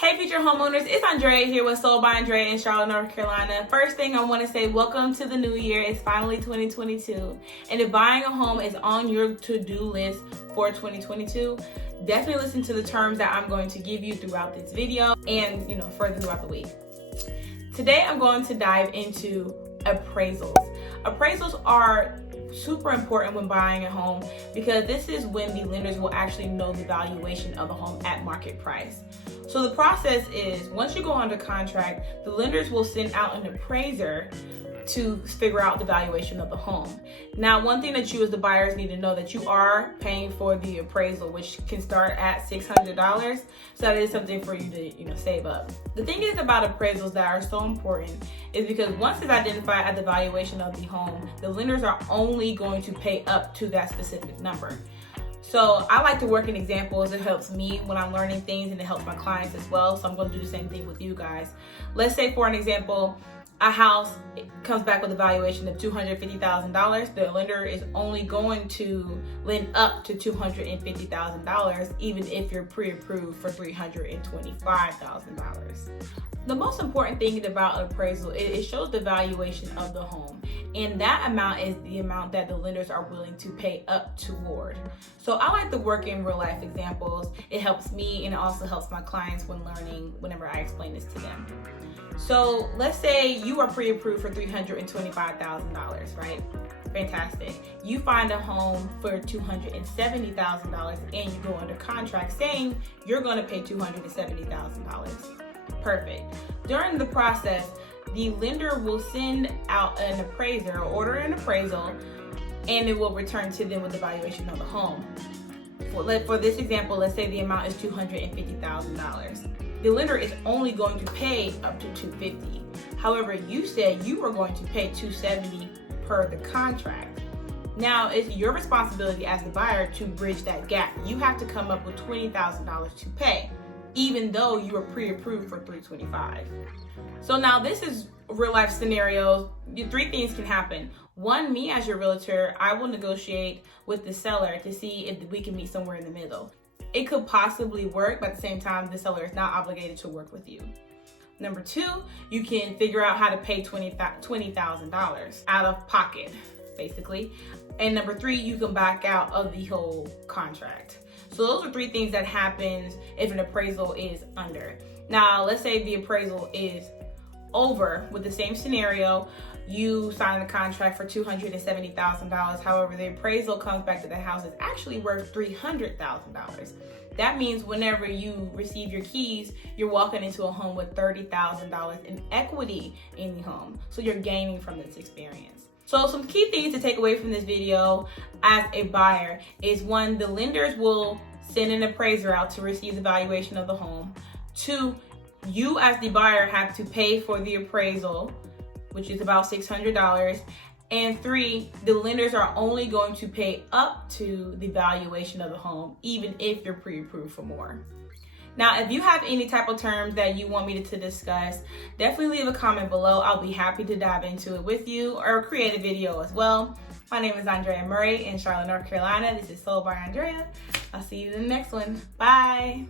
Hey future homeowners, it's Andrea here with Sold by Andrea in Charlotte, North Carolina. First thing I want to say, welcome to the new year. It's finally 2022. And if buying a home is on your to-do list for 2022, definitely listen to the terms that I'm going to give you throughout this video and further throughout the week. Today I'm going to dive into appraisals. Appraisals are super important when buying a home because this is when the lenders will actually know the valuation of a home at market price. So the process is, once you go under contract, the lenders will send out an appraiser to figure out the valuation of the home. Now, one thing that you as the buyers need to know that you are paying for the appraisal, which can start at $600. So that is something for you to save up. The thing is about appraisals that are so important is because once it's identified at the valuation of the home, the lenders are only going to pay up to that specific number. So I like to work in examples. It helps me when I'm learning things and it helps my clients as well. So I'm going to do the same thing with you guys. Let's say for an example, a house comes back with a valuation of $250,000. The lender is only going to lend up to $250,000 even if you're pre-approved for $325,000. The most important thing about an appraisal is it shows the valuation of the home. And that amount is the amount that the lenders are willing to pay up toward. So I like to work in real life examples. It helps me and it also helps my clients when learning whenever I explain this to them. So let's say you are pre-approved for $325,000, right? Fantastic. You find a home for $270,000 and you go under contract saying you're going to pay $270,000. Perfect. During the process, the lender will send out an appraiser or order an appraisal and it will return to them with the valuation of the home. For this example, let's say the amount is $250,000. The lender is only going to pay up to $250,000. However, you said you were going to pay $270,000 per the contract. Now, it's your responsibility as the buyer to bridge that gap. You have to come up with $20,000 to pay, even though you were pre-approved for $325,000. So now this is real life scenarios. Three things can happen. One, me as your realtor, I will negotiate with the seller to see if we can meet somewhere in the middle. It could possibly work, but at the same time, the seller is not obligated to work with you. Number two, you can figure out how to pay $20,000 out of pocket, basically. And number three, you can back out of the whole contract. So those are three things that happens if an appraisal is under. Now, let's say the appraisal is over with the same scenario. You sign a contract for $270,000. However, the appraisal comes back that the house is actually worth $300,000. That means whenever you receive your keys, you're walking into a home with $30,000 in equity in the home. So you're gaining from this experience. So some key things to take away from this video as a buyer is, one, the lenders will send an appraiser out to receive the valuation of the home. Two, you as the buyer have to pay for the appraisal, which is about $600. And three, the lenders are only going to pay up to the valuation of the home, even if you're pre-approved for more. Now, if you have any type of terms that you want me to discuss, definitely leave a comment below. I'll be happy to dive into it with you or create a video as well. My name is Andrea Murray in Charlotte, North Carolina. This is Sold by Andrea. I'll see you in the next one. Bye.